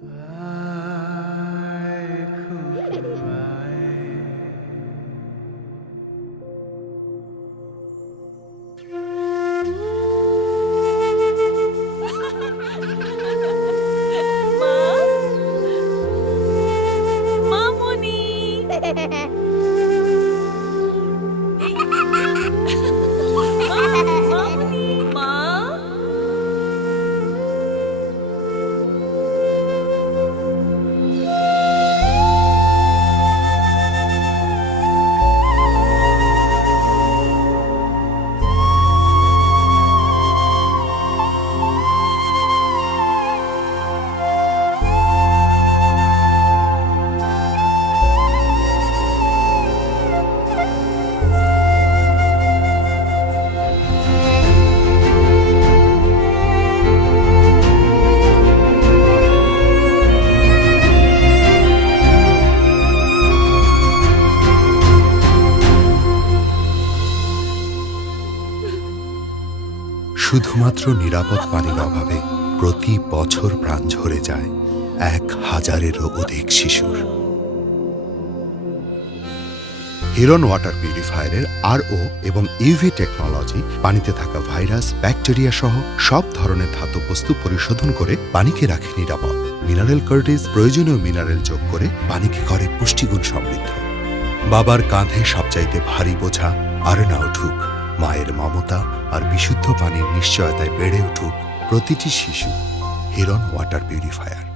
Mom? Momoni! শুধুমাত্র নিরাপদ পানির অভাবে প্রতি বছর প্রাণ ঝরে যায় এক হাজারেরও অধিক শিশুর। হিরন ওয়াটার পিউরিফায়ারের আরও এবং ইউভি টেকনোলজি, পানিতে থাকা ভাইরাস, ব্যাকটেরিয়া সহ সব ধরনের ধাতব বস্তু পরিশোধন করে পানিকে রাখে নিরাপদ। মিনারেল কার্টিস প্রয়োজনীয় মিনারেল যোগ করে পানিকে করে পুষ্টিগুণ সমৃদ্ধ। বাবার কাঁধে সবচাইতে ভারী বোঝা আর না উঠুক মায়ের মমতা আর বিশুদ্ধ পানির নিশ্চয়তায় বেড়ে উঠুক প্রতিটি শিশু হিরন ওয়াটার পিউরিফায়ার।